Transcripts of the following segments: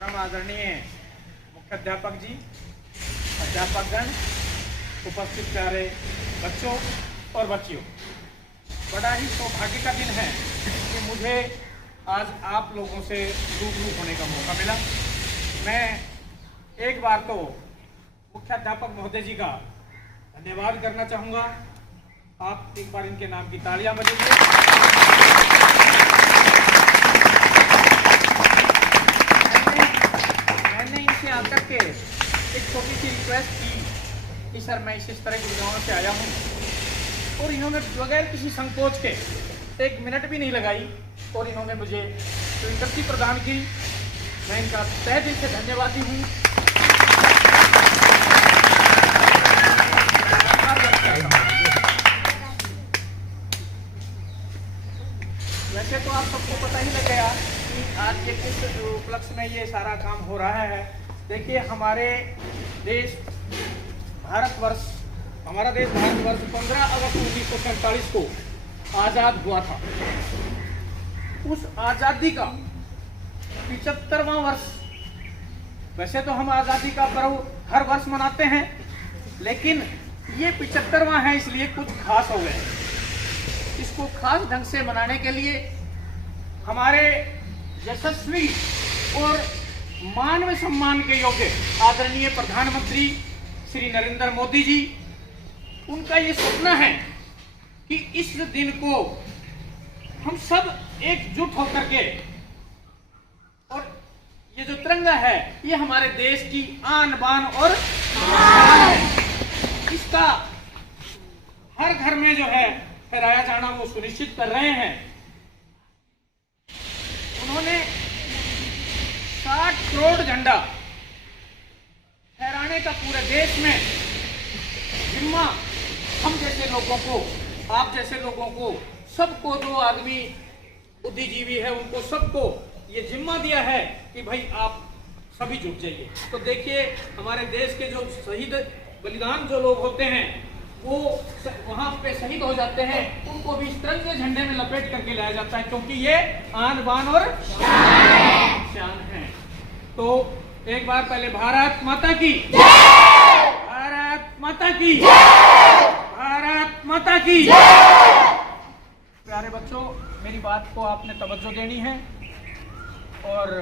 आदरणीय मुख्याध्यापक जी, अध्यापकगण, उपस्थित प्यारे बच्चों और बच्चियों, बड़ा ही सौभाग्य का दिन है कि मुझे आज आप लोगों से रूबरू होने का मौका मिला। मैं एक बार तो मुख्याध्यापक महोदय जी का धन्यवाद करना चाहूँगा। आप एक बार इनके नाम की तालियां बजाइए। मैंने इनसे आकर के एक छोटी सी रिक्वेस्ट की कि सर मैं इस तरह के गाँव से आया हूँ, और इन्होंने बगैर किसी संकोच के एक मिनट भी नहीं लगाई और इन्होंने मुझे स्वीकृति प्रदान की। मैं इनका तहे दिल से धन्यवादी हूँ। वैसे तो आप सबको पता ही लग गया कि आज के किस उपलक्ष्य में ये सारा काम हो रहा है। देखिए, हमारे देश भारतवर्ष 15 अगस्त 1947 को आज़ाद हुआ था। उस आज़ादी का 75वां वर्ष। वैसे तो हम आज़ादी का पर्व हर वर्ष मनाते हैं, लेकिन ये 75वां है, इसलिए कुछ खास हो गए। इसको खास ढंग से मनाने के लिए हमारे यशस्वी और मानव सम्मान के योग्य आदरणीय प्रधानमंत्री श्री नरेंद्र मोदी जी, उनका ये सपना है कि इस दिन को हम सब एकजुट होकर के, और ये जो तिरंगा है ये हमारे देश की आन बान और इसका हर घर में जो है फहराया जाना वो सुनिश्चित कर रहे हैं। उन्होंने 60 करोड़ झंडा फहराने का पूरे देश में जिम्मा हम जैसे लोगों को, आप जैसे लोगों को, सबको, जो आदमी बुद्धिजीवी है उनको सबको ये जिम्मा दिया है कि भाई आप सभी जुट जाइए। तो देखिए, हमारे देश के जो शहीद बलिदान जो लोग होते हैं वो वहां पे शहीद हो जाते हैं, उनको भी इस तिरंगे झंडे में लपेट करके लाया जाता है, क्योंकि ये आन बान और शान है। तो एक बार पहले भारत माता की जय, भारत माता की जय, भारत माता की जय। प्यारे बच्चों, मेरी बात को आपने तवज्जो देनी है। और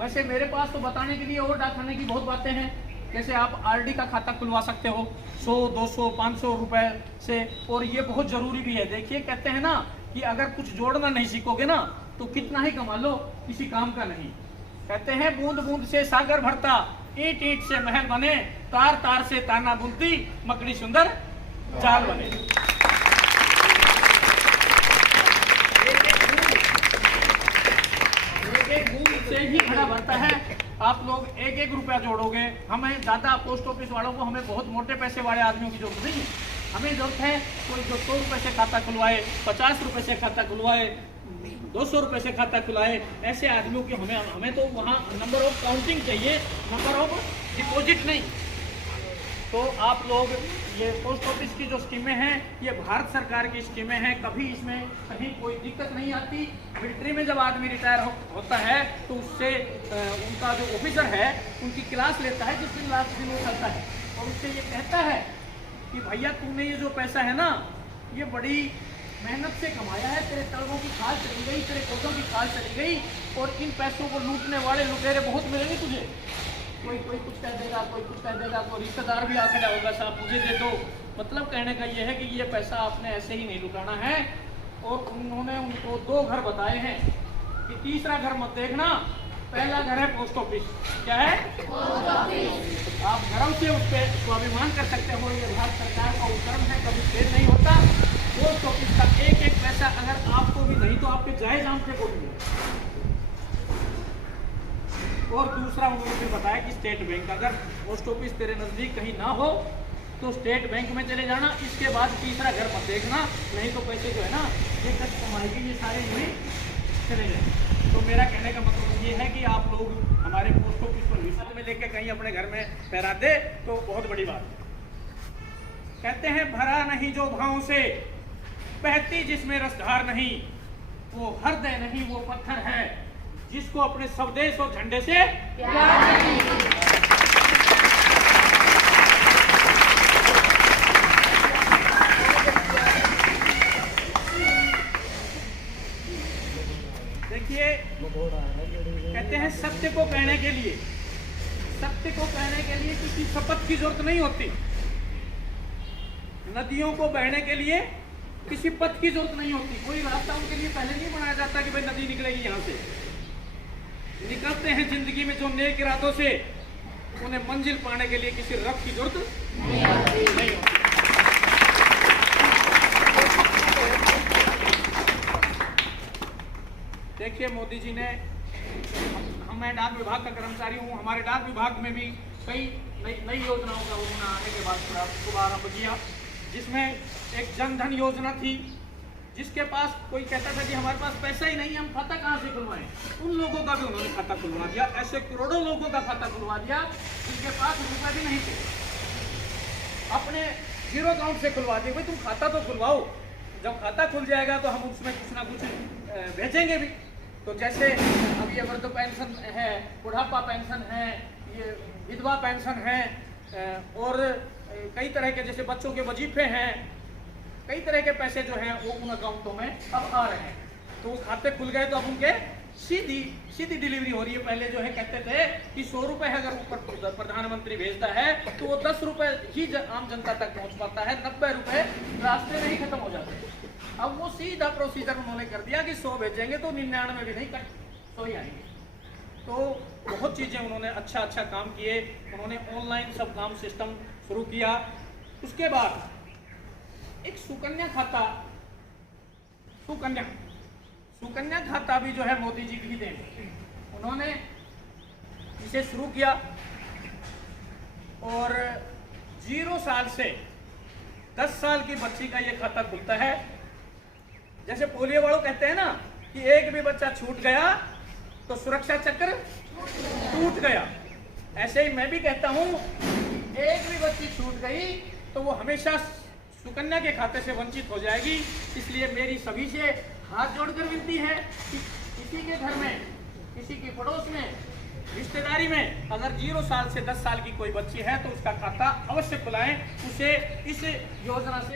वैसे मेरे पास तो बताने के लिए और डाकखाने की बहुत बातें हैं। जैसे आप आरडी का खाता खुलवा सकते हो 100, 200, 500 रुपए से, और ये बहुत जरूरी भी है। देखिए, कहते हैं ना कि अगर कुछ जोड़ना नहीं सीखोगे ना तो कितना ही कमा लो, किसी काम का नहीं। कहते हैं बूंद बूंद से सागर भरता, ईंट ईंट से महल बने, तार तार से ताना बुनती, मकड़ी सुंदर चाल बने। एक बूंद से ही घड़ा भरता है। आप लोग एक एक रुपया जोड़ोगे, हमें ज्यादा पोस्ट ऑफिस वालों को, हमें बहुत मोटे पैसे वाले आदमियों की जरूरत नहीं है। हमें जरूरत है कोई जो 100 रुपए से खाता खुलवाए, 50 रुपए से खाता खुलवाए, 200 रुपए से खाता खुलवाए। ऐसे आदमियों की हमें तो वहाँ नंबर ऑफ काउंटिंग चाहिए, नंबर ऑफ डिपॉजिट नहीं। तो आप लोग, ये पोस्ट ऑफिस की जो स्कीमें हैं ये भारत सरकार की स्कीमें हैं, कभी इसमें कहीं कोई दिक्कत नहीं आती। मिलिट्री में जब आदमी रिटायर होता है तो उससे उनका जो ऑफिसर है उनकी क्लास लेता है, जिस दिन लास्ट दिन वो चलता है, और उससे ये कहता है कि भैया तूने ये जो पैसा है ना ये बड़ी मेहनत से कमाया है, तेरे तलवों की खाल चली गई, तेरे कोटों की खाल चली गई, और इन पैसों को लूटने वाले लुटेरे बहुत मिलेंगे तुझे। कोई कुछ कह देगा, कोई कुछ कह देगा, कोई रिश्तेदार भी आकर होगा, साहब मुझे दे दो। मतलब कहने का ये है कि ये पैसा आपने ऐसे ही नहीं लुटाना है। और उन्होंने उनको 2 घर बताए हैं कि तीसरा घर मत देखना। पहला घर है पोस्ट ऑफिस। क्या है? Post office. आप गर्व से उस पर स्वाभिमान कर सकते हो, ये भारत सरकार का उपक्रम है, कभी फेल नहीं होता। पोस्ट ऑफिस का एक एक पैसा अगर आपको भी नहीं तो आपके जायज आमचे को भी। और दूसरा उन्होंने बताया कि स्टेट बैंक, अगर पोस्ट ऑफिस तेरे नजदीक कहीं ना हो तो स्टेट बैंक में चले जाना। इसके बाद तीसरा घर मत देखना, नहीं तो पैसे जो है ना ये कष्ट कमाएगी, ये सारे यूं चले जाए। तो मेरा कहने का मतलब ये है कि आप लोग हमारे पोस्ट ऑफिस को विशाल में लेके कहीं अपने घर में फहरा दे तो बहुत बड़ी बात है। कहते हैं भरा नहीं जो भाव से, बहती जिसमें रसधार नहीं, वो हृदय नहीं वो पत्थर है, जिसको अपने स्वदेश और झंडे से प्यार नहीं। देखिए, कहते हैं सत्य को कहने के लिए किसी शपथ की जरूरत नहीं होती। नदियों को बहने के लिए किसी पथ की जरूरत नहीं होती। कोई रास्ता उनके लिए पहले नहीं बनाया जाता कि भाई नदी निकलेगी यहाँ से। निकलते हैं जिंदगी में जो नेक इरादों से, उन्हें मंजिल पाने के लिए किसी रब की जरूरत नहीं होती। देखिए, मोदी जी ने, मैं डाक विभाग का कर्मचारी हूँ, हमारे डाक विभाग में भी कई नई योजनाओं का उन्होंने आने के बाद शुभारंभ किया, जिसमें एक जनधन योजना थी। जिसके पास कोई कहता था कि हमारे पास पैसा ही नहीं है, हम खाता कहाँ से खुलवाएं, उन लोगों का भी उन्होंने खाता खुलवा दिया। ऐसे करोड़ों लोगों का खाता खुलवा दिया जिनके पास रुपए भी नहीं थे, अपने जीरो अकाउंट से खुलवा दिए। भाई तुम खाता तो खुलवाओ, जब खाता खुल जाएगा तो हम उसमें कुछ ना कुछ भेजेंगे भी। तो जैसे अब ये वृद्ध पेंशन है, बुढ़ापा पेंशन है, ये विधवा पेंशन है, और कई तरह के जैसे बच्चों के वजीफे हैं, कई तरह के पैसे जो हैं वो उन अकाउंटों में अब आ रहे हैं। तो वो खाते खुल गए तो अब उनके सीधी डिलीवरी हो रही है। पहले जो है कहते थे कि 100 रुपए अगर ऊपर प्रधानमंत्री भेजता है तो वो 10 रुपए ही आम जनता तक पहुंच पाता है, 90 रुपए रास्ते में ही खत्म हो जाते हैं। अब वो सीधा प्रोसीजर उन्होंने कर दिया कि 100 भेजेंगे तो 99 भी नहीं, 100 ही आएंगे। तो बहुत चीजें उन्होंने अच्छा काम किए। उन्होंने ऑनलाइन सब काम सिस्टम शुरू किया। उसके बाद एक सुकन्या खाता भी जो है मोदी जी की ही देन। उन्होंने इसे शुरू किया और 0 साल से 10 साल की बच्ची का ये खाता खुलता है। जैसे पोलियो वालों कहते हैं ना कि एक भी बच्चा छूट गया तो सुरक्षा चक्र टूट गया, ऐसे ही मैं भी कहता हूं, एक भी बच्ची छूट गई तो वो हमेशा सुकन्या के खाते से वंचित हो जाएगी। इसलिए मेरी सभी से हाथ जोड़कर विनती है कि किसी के घर में, किसी के पड़ोस में, रिश्तेदारी में अगर 0 साल से 10 साल की कोई बच्ची है तो उसका खाता अवश्य खुलाएं, उसे इस योजना से